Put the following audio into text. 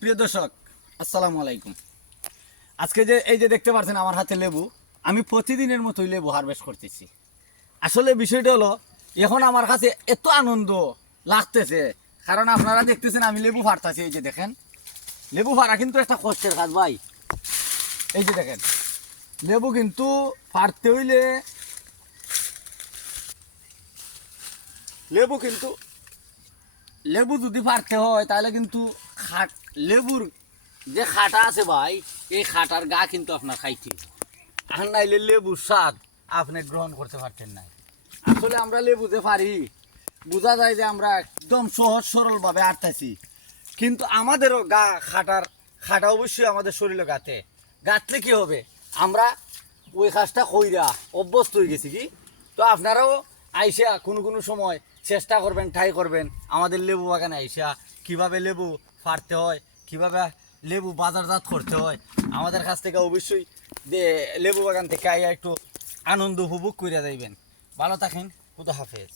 প্রিয় দর্শক, আসসালামু আলাইকুম। আজকে যে এই যে দেখতে পাচ্ছেন আমার হাতে লেবু, আমি প্রতিদিনের মতোই লেবু হারভেস্ট করতেছি। আসলে বিষয়টা হলো, এখন আমার কাছে এত আনন্দ লাগতেছে, কারণ আপনারা দেখতেছেন আমি লেবু ফাড়তাছি। এই যে দেখেন, লেবু ফাড়া কিন্তু একটা কষ্টের কাজ ভাই। এই যে দেখেন, লেবু কিন্তু ফাড়তে হইলে লেবু কিন্তু লেবু যদি ফাড়তে হয় তাহলে কিন্তু খাট লেবুর যে খাটা আছে ভাই, এই খাটার গা কিন্তু আপনার খাইতে, আর নাইলে লেবুর স্বাদ আপনি গ্রহণ করতে পারতেন না। আসলে আমরা লেবু যে পারি, বোঝা যায় যে আমরা একদম সহজ সরলভাবে আটতাছি, কিন্তু আমাদেরও গা খাটা অবশ্যই আমাদের শরীরে গাঁথলে কি হবে, আমরা ওই কাজটা কইরা অভ্যস্ত হয়ে গেছি কি। তো আপনারাও আইসা কোনো কোনো সময় চেষ্টা করবেন, ট্রাই করবেন আমাদের লেবু বাগানে আইসা কিভাবে লেবু ফাড়তে হয়, কিভাবে লেবু বাজারজাত করতে হয়। আমাদের কাছ থেকে অবশ্যই লেবু বাগান থেকে আইয়া একটু আনন্দ উপভোগ করে যাইবেন। ভালো থাকেন, খুদা হাফেজ।